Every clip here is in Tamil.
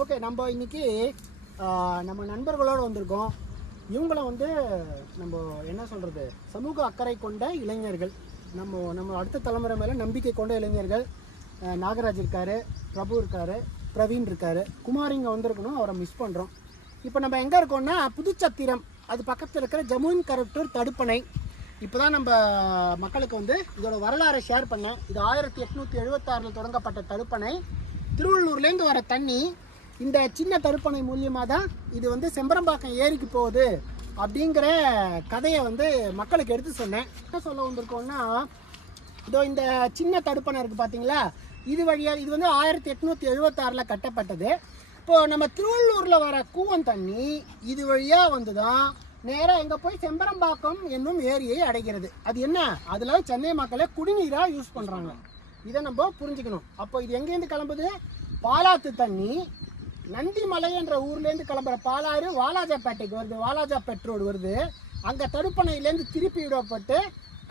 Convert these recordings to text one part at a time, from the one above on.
ஓகே, நம்ம இன்னைக்கு நம்ம நண்பர்களோடு வந்திருக்கோம். இவங்களை நம்ம என்ன சொல்கிறது, சமூக அக்கறை கொண்ட இளைஞர்கள், நம்ம அடுத்த தலைமுறை மேலே நம்பிக்கை கொண்ட இளைஞர்கள். நாகராஜ் இருக்கார், பிரபு இருக்கார், பிரவீன் இருக்கார், குமார் இங்கே வந்திருக்கணும், அவரை மிஸ் பண்ணுறோம். இப்போ நம்ம எங்கே இருக்கோம்னா புதுச்சத்திரம், அது பக்கத்தில் இருக்கிற ஜமுன் கரப்டூர் தடுப்பணை. இப்போ தான் நம்ம மக்களுக்கு இதோட வரலாறை ஷேர் பண்ணேன். இது 1876 தொடங்கப்பட்ட தடுப்பணை. திருவள்ளூர்லேருந்து வர தண்ணி இந்த சின்ன தடுப்பணை மூலியமாக தான் இது செம்பரம்பாக்கம் ஏரிக்கு போகுது அப்படிங்கிற கதையை மக்களுக்கு எடுத்து சொன்னேன். என்ன சொல்ல வந்திருக்கோம்னா, இதோ இந்த சின்ன தடுப்பணை இருக்குது பார்த்தீங்களா, இது வழியாக இது 1876 கட்டப்பட்டது. இப்போது நம்ம திருவள்ளூரில் வர கூவம் தண்ணி இது வழியாக தான் நேராக எங்கே போய் செம்பரம்பாக்கம் என்னும் ஏரியை அடைகிறது. அது என்ன, அதில் சென்னை மக்களை குடிநீராக யூஸ் பண்ணுறாங்க. இதை நம்ம புரிஞ்சுக்கணும். அப்போ இது எங்கேருந்து கிளம்புது, பாலாத்து தண்ணி நந்திமலை என்ற ஊர்லேருந்து கிளம்புற பாலாறு வாலாஜாப்பேட்டைக்கு வருது, வாலாஜாப்பேட் ரோடு வருது. அங்கே தடுப்பணையிலேருந்து திருப்பி விடப்பட்டு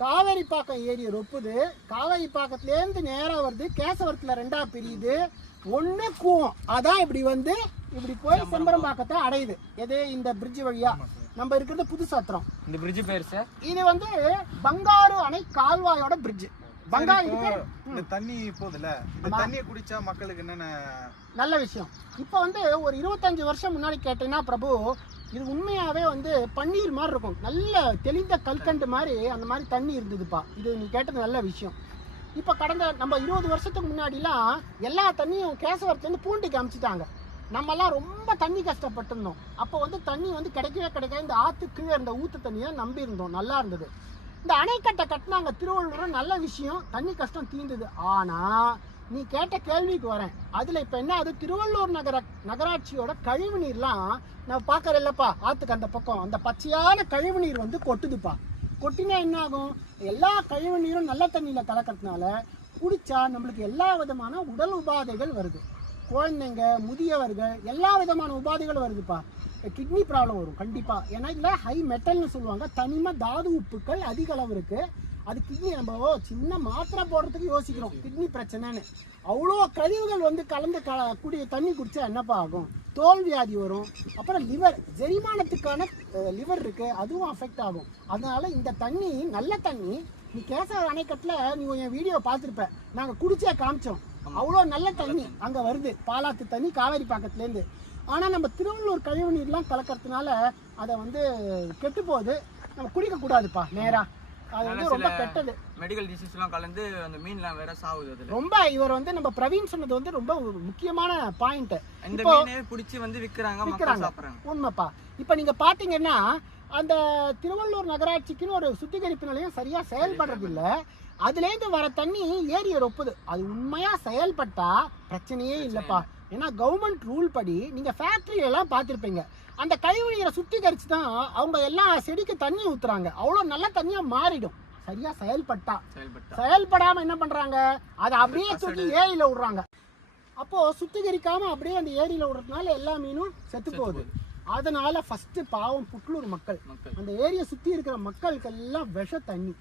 காவேரிப்பாக்கம் ஏரியை ரொப்புது. காவேரிப்பாக்கத்துலேருந்து நேராக வருது, கேசவரத்தில் ரெண்டாக பிரியுது, ஒன்று கூவம். அதான் இப்படி போய் செம்பரம்பாக்கத்தை அடையுது. எது, இந்த பிரிட்ஜ் வழியா. நம்ம இருக்கிறது புதுச்சத்திரம். இந்த பிரிட்ஜ் பேர் சார், இது பங்காரு அணை கால்வாயோட பிரிட்ஜ். இந்த தண்ணி போகுதுல, இந்த தண்ணியை குடிச்சா மக்களுக்கு என்னென்ன நல்ல விஷயம். இப்போ ஒரு 25 வருஷம் முன்னாடி கேட்டீங்கன்னா பிரபு, இது உண்மையாவே பன்னீர் மாதிரி இருக்கும், நல்ல தெளிந்த கல்கண்டு மாதிரி, அந்த மாதிரி தண்ணி இருந்ததுப்பா. இது நீ கேட்டது நல்ல விஷயம். இப்போ கடந்த நம்ம 20 வருஷத்துக்கு முன்னாடிலாம் எல்லா தண்ணியும் கேசவரத்துலேருந்து பூண்டிக்கு அமுச்சிட்டாங்க. நம்மலாம் ரொம்ப தண்ணி கஷ்டப்பட்டிருந்தோம். அப்போ தண்ணி கிடைக்கவே கிடைக்காது. இந்த ஆற்று கீழே இந்த ஊற்று தண்ணியை நம்பி இருந்தோம், நல்லா இருந்தது. இந்த அணைக்கட்டை கட்டினாங்க திருவள்ளூர், நல்ல விஷயம், தண்ணி கஷ்டம் தீர்ந்தது. ஆனால் நீ கேட்ட கேள்விக்கு வரேன். அதில் இப்போ என்ன, அது திருவள்ளூர் நகராட்சியோட கழிவு நீர்லாம் நான் பார்க்கற இல்லைப்பா, ஆற்றுக்கு அந்த பக்கம் அந்த பச்சையான கழிவு நீர் கொட்டுதுப்பா. கொட்டினா என்ன ஆகும், எல்லா கழிவு நீரும் நல்ல தண்ணியில் கலக்கிறதுனால குடித்தா நம்மளுக்கு எல்லா விதமான உடல் உபாதைகள் வருது. குழந்தைங்க, முதியவர்கள், எல்லா விதமான உபாதைகளும் வருதுப்பா. கிட்னி ப்ராப்ளம் வரும் கண்டிப்பாக. ஏன்னா இதில் ஹை மெட்டல்னு சொல்லுவாங்க, தனிம தாது உப்புக்கள் அதிக அளவு இருக்குது. அது கிட்னி நம்ம சின்ன மாத்திரை போடுறதுக்கு யோசிக்கிறோம், கிட்னி பிரச்சனைன்னு. அவ்வளோ கழிவுகள் கலந்து தண்ணி குடித்தா என்னப்பா ஆகும், தோல் வியாதி வரும். அப்புறம் லிவர், செரிமானத்துக்கான லிவர் இருக்குது, அதுவும் அஃபெக்ட் ஆகும். அதனால் இந்த தண்ணி நல்ல தண்ணி. நீ கேசவ அணைக்கட்டில் நீ என் வீடியோ பார்த்துருப்ப, நாங்கள் குடிச்சே காமிச்சோம். அவ்வளோ நல்ல தண்ணி அங்கே வருது, பாலாத்து தண்ணி காவேரி பாக்கத்துலேருந்து. ஆனால் நம்ம திருவள்ளூர் கழிவு நீர்லாம் கலக்கிறதுனால அதை கெட்டு போகுது, நம்ம குடிக்கக்கூடாதுப்பா நேராக. அது ரொம்ப கெட்டது. மெடிக்கல் டிசீஸ்லாம் கலந்து அந்த மீன்லாம் வேற சாவுது. ரொம்ப இவர் நம்ம பிரவீன் சொன்னது ரொம்ப முக்கியமான பாயிண்ட். இந்த மீனை பிடிச்சி விற்கிறாங்க. உண்மைப்பா. இப்போ நீங்கள் பார்த்தீங்கன்னா அந்த திருவள்ளூர் நகராட்சிக்குன்னு ஒரு சுத்திகரிப்பு நிலையம் சரியாக செயல்படுறது இல்லை. அதுலேருந்து வர தண்ணி ஏரியை ரொப்புது. அது உண்மையாக செயல்பட்டா பிரச்சனையே இல்லைப்பா. ஏன்னா கவர்மெண்ட் ரூல் படி நீங்கள் ஃபேக்ட்ரியெல்லாம் பார்த்துருப்பீங்க, அந்த கழிவு நீரை சுத்திகரித்து தான் அவங்க எல்லாம் செடிக்கு தண்ணி ஊற்றுறாங்க. அவ்வளோ நல்ல தண்ணியாக மாறிடும் சரியாக செயல்பட்டா. செயல்படாமல் என்ன பண்ணுறாங்க, அதை அப்படியே தூக்கி ஏரியில் விடுறாங்க. அப்போது சுத்திகரிக்காமல் அப்படியே அந்த ஏரியில் விடுறதுனால எல்லா மீனும் செத்து போகுது. அதனால ஃபஸ்ட்டு பாவம் புட்லூர் மக்கள், அந்த ஏரியை சுற்றி இருக்கிற மக்களுக்கெல்லாம் விஷ தண்ணி.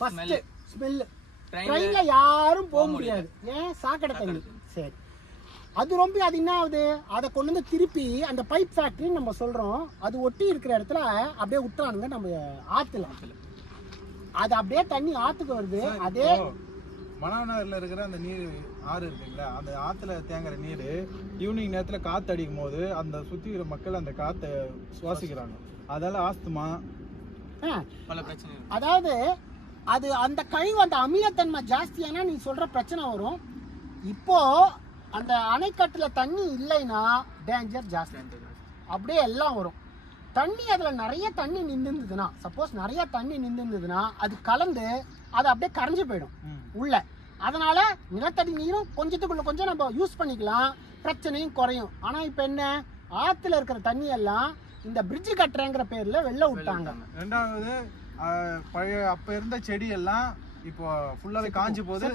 ஃபஸ்ட்டு ஸ்மெல்லு, ட்ரெயினில் யாரும் போக முடியாது, ஏன், சாக்கடை தண்ணி. சரி, அது என்ன ஆகுது, அதை கொண்டு திருப்பி அந்த பைப் ஃபேக்ட்ரின்னு நம்ம சொல்கிறோம், அது ஒட்டி இருக்கிற இடத்துல அப்படியே விட்டுறானுங்க நம்ம ஆற்றுல. அது அப்படியே தண்ணி ஆற்றுக்கு வருது. அதே மணவநகரில் இருக்கிற அந்த நீர் ஆறு இருக்குங்களா, அந்த ஆற்றுல தேங்குற நீர் ஈவினிங் நேரத்தில் காற்று அடிக்கும் போது அந்த சுற்றி இருக்கிற மக்கள் அந்த காற்றை சுவாசிக்கிறாங்க. அதால் ஆஸ்துமா பல பிரச்சனை. அதாவது அது அந்த கழிவு அந்த அமிலத்தன்மை ஜாஸ்தியானா நீ சொல்கிற பிரச்சனை வரும். இப்போது அந்த அணைக்கட்டில் தண்ணி இல்லைன்னா டேஞ்சர் ஜாஸ்தி, அப்படியே எல்லாம் வரும். தண்ணி அதில் நிறைய தண்ணி நின்றுதுன்னா, சப்போஸ் நிறைய தண்ணி நின்றுதுன்னா அது கலந்து அது அப்படியே கரைஞ்சி போயிடும் உள்ள. அதனால நிலத்தடி நீரும் கொஞ்சம் நம்ம யூஸ் பண்ணிக்கலாம், பிரச்சனையும் குறையும். ஆனால் இப்போ என்ன, ஆற்றுல இருக்கிற தண்ணி எல்லாம் இந்த பிரிட்ஜ் கட்டுறேங்கிற பேரில் வெளில விட்டாங்க. ரெண்டாவது பழைய அப்போ இருந்த செடி எல்லாம் இப்போ ஃபுல்லாவே காஞ்சி போகுது,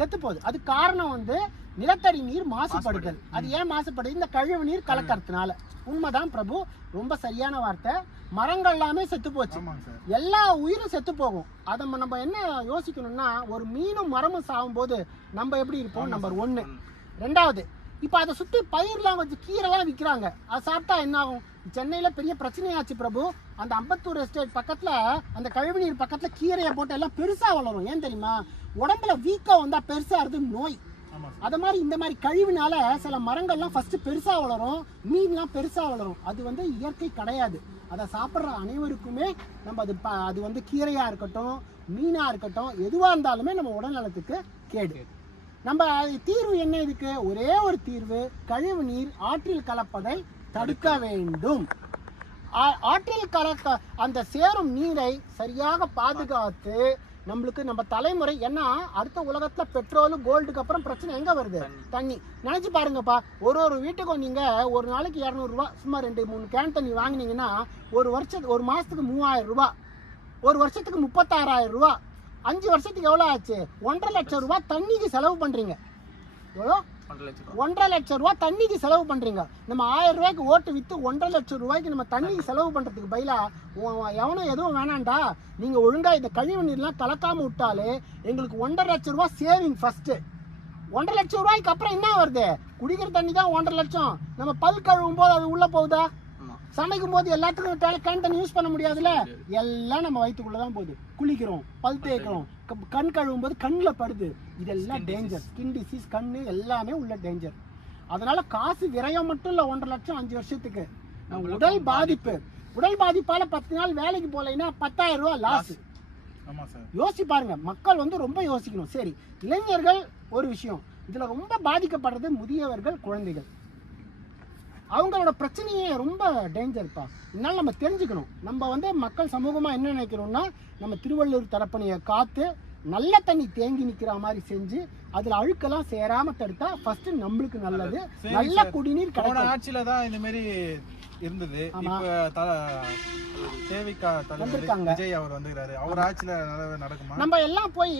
செத்து போகுது. அது காரணம் நிலத்தடி நீர் மாசுபடுதல். அது ஏன் மாசுபடுது, இந்த கழிவு நீர் கலக்கிறதுனால. உண்மைதான் பிரபு, ரொம்ப சரியான வார்த்தை. மரங்கள் எல்லாமே செத்து போச்சு, எல்லா உயிரும் செத்து போகும். அதை நம்ம என்ன யோசிக்கணும்னா, ஒரு மீனும் மரமும் சாகும் போது நம்ம எப்படி இருப்போம், நம்பர் 1. ரெண்டாவது, இப்போ அதை சுற்றி பயிரெலாம் கொஞ்சம் கீரைலாம் விற்கிறாங்க. அது சாப்பிட்டா என்ன ஆகும்? சென்னையில் பெரிய பிரச்சனையாச்சு பிரபு. அந்த அம்பத்தூர் எஸ்டேட் பக்கத்தில் அந்த கழிவுநீர் பக்கத்தில் கீரையை போட்டு எல்லாம் பெருசாக வளரும். ஏன் தெரியுமா? உடம்புல வீக்கம் வந்தால் பெருசாக இருந்து நோய். அது மாதிரி இந்த மாதிரி கழிவுனால சில மரங்கள்லாம் ஃபர்ஸ்ட் பெருசாக வளரும், மீன்லாம் பெருசாக வளரும். அது வந்து இயற்கை கிடையாது. அதை சாப்பிட்ற அனைவருக்குமே நம்ம அது வந்து கீரையாக இருக்கட்டும், மீனாக இருக்கட்டும், எதுவாக இருந்தாலுமே நம்ம உடல் நலத்துக்கு கேடு. நம்ம தீர்வு என்ன இதுக்கு? ஒரே ஒரு தீர்வு, கழிவு நீர் ஆற்றில் கலப்பதை தடுக்க வேண்டும். ஆற்றில் கலக்க அந்த சேரும் நீரை சரியாக பாதுகாத்து நம்மளுக்கு நம்ம தலைமுறை, ஏன்னா அடுத்த உலகத்துல பெட்ரோலு கோல்டுக்கு அப்புறம் பிரச்சனை எங்க வருது? தண்ணி. நினைச்சு பாருங்கப்பா, ஒரு வீட்டுக்கும் நீங்க ஒரு நாளைக்கு 200 ரூபாய் சும்மா 2-3 கேன் தண்ணி வாங்கினீங்கன்னா ஒரு மாசத்துக்கு 3000 ரூபாய், ஒரு வருஷத்துக்கு 36,000 ரூபாய், 5 வருஷத்துக்கு எவ்வளவு ஆச்சு? 1.5 லட்சம் ரூபாய் தண்ணிக்கு செலவு பண்றீங்க. எவ்வளோ? 1.5 லட்சம் ரூபாய் தண்ணிக்கு செலவு பண்றீங்க. நம்ம 1000 ரூபாய்க்கு ஓட்டு வித்து 1.5 லட்சம் ரூபாய்க்கு நம்ம தண்ணிக்கு செலவு பண்றதுக்கு பதிலா எவனும் எதுவும் வேணாண்டா, நீங்க ஒழுங்கா இந்த கழிவு நீர்லாம் கலக்காம விட்டாலே எங்களுக்கு 1.5 லட்சம் ரூபாய் சேவிங். ஃபர்ஸ்ட் 1.5 லட்சம் ரூபாய்க்கு அப்புறம் என்ன வருது? குடிக்கிற தண்ணி தான் 1.5 லட்சம். நம்ம பல் கழுவும் போது அது உள்ள போகுதா? சமைக்கும் போது எல்லாத்துக்கும் கேன் தண்ணி யூஸ் பண்ண முடியாதுல்ல. எல்லாம் நம்ம வயிற்றுக்குள்ளதான் போகுது. குளிக்கிறோம், பல் தேய்க்கிறோம், கண் கழுவும் போது கண்ணில் படுது. இதெல்லாம் டேஞ்சர். ஸ்கின் டிசீஸ், கண்ணு எல்லாமே உள்ள டேஞ்சர். அதனால காசு விரயம் மட்டும் இல்லை 1.5 லட்சம் 5 வருஷத்துக்கு. உடல் பாதிப்பு. உடல் பாதிப்பால 10 நாள் வேலைக்கு போகலைன்னா 10,000 ரூபாய் லாஸ். யோசிச்சு பாருங்க. மக்கள் வந்து ரொம்ப யோசிக்கணும். சரி, இளைஞர்கள் ஒரு விஷயம், இதுல ரொம்ப பாதிக்கப்படுறது முதியவர்கள், குழந்தைகள். அவங்களோட பிரச்சனையே ரொம்ப டேஞ்சர்ப்பா. இதனால நம்ம தெரிஞ்சுக்கணும். நம்ம வந்து மக்கள் சமூகமா என்ன நினைக்கிறோம்னா, நம்ம திருவள்ளூர் தரப்பணியை காத்து நல்ல தண்ணி தேங்கி நிக்கிற மாதிரி செஞ்சு அதுல அழுக்கெல்லாம் சேராம தடுத்தா ஃபர்ஸ்ட் நம்மளுக்கு நல்லது. நல்ல குடிநீர் கிடைக்கும். ஆட்சியில தான் இந்த மாதிரி இருந்தது. இப்ப சேவிக்கா விஜய் அவர் வந்துறாரு. அவர் ஆட்சியில நடக்குமா? நம்ம எல்லாம் போய்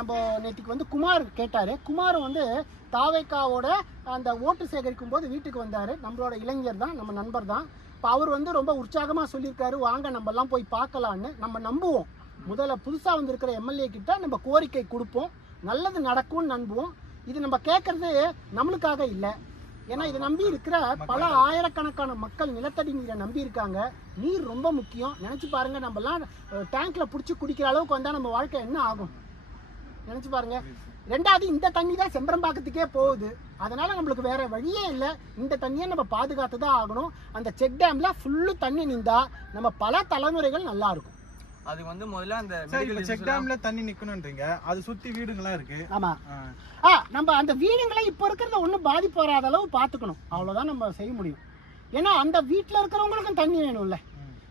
நம்ம நேற்றுக்கு வந்து குமார் கேட்டாரு. குமார் வந்து தாவேக்காவோட அந்த ஓட்டு சேகரிக்கும் போது வீட்டுக்கு வந்தாரு. நம்மளோட இளைஞர் தான், நம்ம நண்பர் தான். இப்போ அவர் வந்து ரொம்ப உற்சாகமா சொல்லியிருக்காரு, வாங்க நம்ம எல்லாம் போய் பார்க்கலான்னு. நம்ம நம்புவோம். முதல்ல புதுசா வந்திருக்கிற எம்எல்ஏ கிட்ட நம்ம கோரிக்கை கொடுப்போம், நல்லது நடக்கும்னு நம்புவோம். இது நம்ம கேட்கறது நம்மளுக்காக இல்லை. ஏன்னா இதை நம்பி இருக்கிற பல ஆயிரக்கணக்கான மக்கள் நிலத்தடி நீரை நம்பி இருக்காங்க. நீர் ரொம்ப முக்கியம். நினைச்சு பாருங்க, நம்ம எல்லாம் டேங்க்ல பிடிச்சி குடிக்கிற அளவுக்கு வந்தா நம்ம வாழ்க்கை என்ன ஆகும்? நினைச்சு பாருங்க. ரெண்டாவது, இந்த தண்ணி தான் செம்பரம்பாக்கத்துக்கே போகுது. அதனால நம்மளுக்கு வேற வழியே இல்லை. இந்த தண்ணியை நம்ம பாதுகாத்து தான் ஆகணும். அந்த செக் டேம்ல ஃபுல்லு தண்ணி நின்றா நம்ம பல தலைமுறைகள் நல்லா இருக்கும். அது வந்து முதல்ல அந்த செக் டேம்ல தண்ணி நிக்கணும்ன்றீங்க, அது சுத்தி வீடுங்களா இருக்கு. ஆமா, நம்ம அந்த வீடுங்களை இப்ப இருக்கிறத ஒன்றும் பாதிப்பு வராத அளவு பார்த்துக்கணும். அவ்வளவுதான் நம்ம செய்ய முடியும். ஏன்னா அந்த வீட்டில் இருக்கிறவங்களுக்கும் தண்ணி வேணும்ல.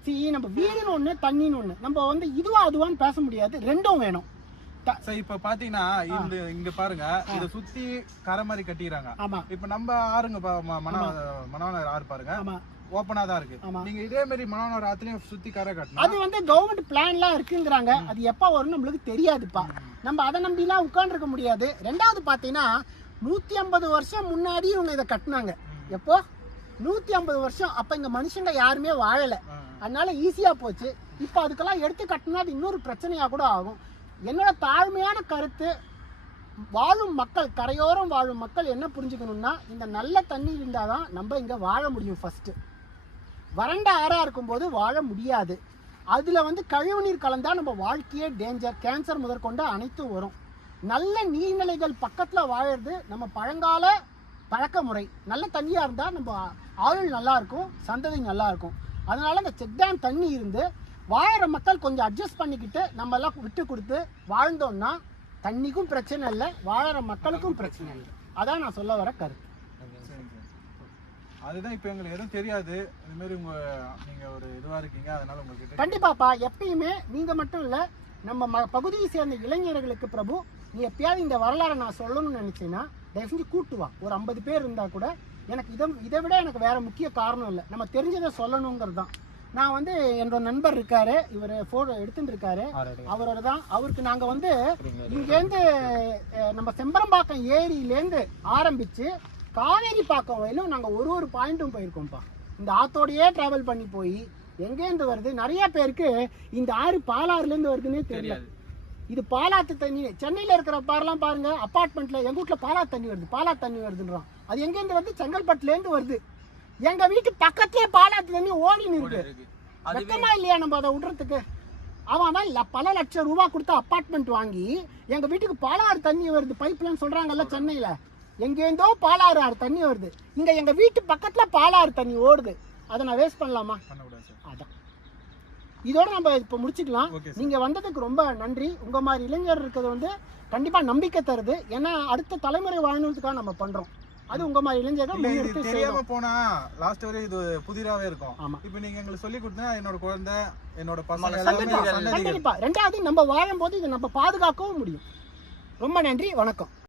சரி, நம்ம வீடுன்னு ஒண்ணு, தண்ணின்னு ஒண்ணு. நம்ம வந்து இதுவா அதுவான்னு பேச முடியாது, ரெண்டும் வேணும். இப்ப பாத்தீங்கன்னா இங்க பாருங்க, இத சுத்தி கரை மாதிரி கட்டிக்கிறாங்க. இப்ப நம்ம ஆறுங்க மனோகர் ஆறு பாருங்க, ஓப்பனா தான் இருக்கு. நீங்க இதே மாதிரி மனோகர் ஆத்துலயும் சுத்தி கரை கட்டணும். அது வந்து கவர்மெண்ட் பிளான்லாம் இருக்குங்கிறாங்க. அது எப்ப வரும் நம்மளுக்கு தெரியாதுப்பா. நம்ம அதை நம்பிலாம் உட்கார்ந்துருக்க முடியாது. ரெண்டாவது பாத்தீங்கன்னா 150 வருஷம் முன்னாடி இவங்க இதை கட்டினாங்க. எப்போ? 150 வருஷம். அப்ப இங்க மனுஷங்க யாருமே வாழல. அதனால ஈஸியா போச்சு. இப்ப அதுக்கெல்லாம் எடுத்து கட்டினா அது இன்னொரு பிரச்சனையா கூட ஆகும். என்னோட தாழ்மையான கருத்து, வாழும் மக்கள், கரையோரம் வாழும் மக்கள் என்ன புரிஞ்சுக்கணும்னா, இந்த நல்ல தண்ணி இருந்தாதான் நம்ம இங்க வாழ முடியும். ஃபர்ஸ்ட் வறண்ட ஆறா இருக்கும்போது வாழ முடியாது. அதுல வந்து கழிவுநீர் கலந்தா நம்ம வாழ்க்கையே டேஞ்சர். கேன்சர் முதற்கொண்டு அனைத்தும் வரும். நல்ல நீர்நிலைகள் பக்கத்துல வாழறது நம்ம பழங்கால பழக்க முறை. நல்ல தண்ணியா இருந்தா நம்ம ஆயுள் நல்லா இருக்கும், சந்ததி நல்லா இருக்கும். அதனால இந்த செக் டேம் தண்ணி இருந்து வாழற மக்கள் கொஞ்சம் அட்ஜஸ்ட் பண்ணிக்கிட்டு நம்ம எல்லாம் விட்டு கொடுத்து வாழ்ந்தோம்னா தண்ணிக்கும் பிரச்சனை இல்லை, வாழற மக்களுக்கும் பிரச்சனை இல்லை. அதான் நான் சொல்ல வர கருத்து. அதுதான் இப்ப எங்களுக்கு எதுவும் தெரியாது. இந்த மாதிரி நீங்க ஒரு இதுவா இருக்கீங்க, அதனால உங்களுக்கு கண்டிப்பாப்பா. எப்பயுமே நீங்க மட்டும் இல்ல, நம்ம பகுதியை சேர்ந்த இளைஞர்களுக்கு பிரபு, நீ எப்பயாவது இந்த வரலாறை நான் சொல்லணும்னு நினைச்சேன்னா தயவு செஞ்சு கூட்டுவா. ஒரு 50 பேர் இருந்தா கூட எனக்கு இதை விட எனக்கு வேற முக்கிய காரணம் இல்லை. நம்ம தெரிஞ்சதை சொல்லணுங்கிறது தான். நான் வந்து என்னோட நண்பர் இருக்காரு, இவர் போட்டோ எடுத்துட்டு இருக்காரு, அவரோட தான். அவருக்கு நாங்க வந்து இங்கேருந்து நம்ம செம்பரம்பாக்கம் ஏரியிலேருந்து ஆரம்பிச்சு காவேரி பாக்கம் வரையிலும் நாங்க ஒரு பாயிண்ட்டும் போயிருக்கோம்ப்பா. இந்த ஆத்தோடையே டிராவல் பண்ணி போய் எங்கேருந்து வருது, நிறைய பேருக்கு இந்த ஆறு பாலாறுல இருந்து வருதுன்னே தெரியாது. இது பாலாத்து தண்ணி. சென்னையில இருக்கிற பாரெல்லாம் பாருங்க, அப்பார்ட்மெண்ட்ல எங்க வீட்டுல பாலாத்து தண்ணி வருதுன்றான். அது எங்கேருந்து வருது? செங்கல்பட்டுலேருந்து வருது. எங்க வீட்டு பக்கத்துலேயே பாலாத்து தண்ணி ஓடின்னு இருக்கு. வெக்கமா இல்லையா நம்ம அதை விடுறதுக்கு? அவன் பல லட்சம் ரூபா கொடுத்து அப்பார்ட்மெண்ட் வாங்கி எங்க வீட்டுக்கு பாலாறு தண்ணி வருது, பைப்லைன் சொல்றாங்கல்ல சென்னையில, எங்கேருந்தோ பாலாறு ஆறு தண்ணி வருது, இங்க எங்க வீட்டு பக்கத்துல பாலாறு தண்ணி ஓடுது. அதை நான் வேஸ்ட் பண்ணலாமா? அதான். இதோட நம்ம இப்ப முடிச்சுக்கலாம். நீங்க வந்ததுக்கு ரொம்ப நன்றி. உங்க மாதிரி இளைஞர் இருக்கிறது வந்து கண்டிப்பா நம்பிக்கை தருது. ஏன்னா அடுத்த தலைமுறை வாழணுன்றதுக்காக நம்ம பண்றோம். அது உங்க மாதிரி இளைஞர்கள் தெரியாம போனா லாஸ்ட் வரை இது புதிராவே இருக்கும். இப்போ நீங்க எங்களுக்கு சொல்லி கொடுத்தா என்னோட குழந்தை, என்னோட பசங்க எல்லாமே கண்டிப்பா. ரெண்டாவது நம்ம வாழும்போது இதை நம்ம பாதுகாக்கவும் முடியும். ரொம்ப நன்றி, வணக்கம்.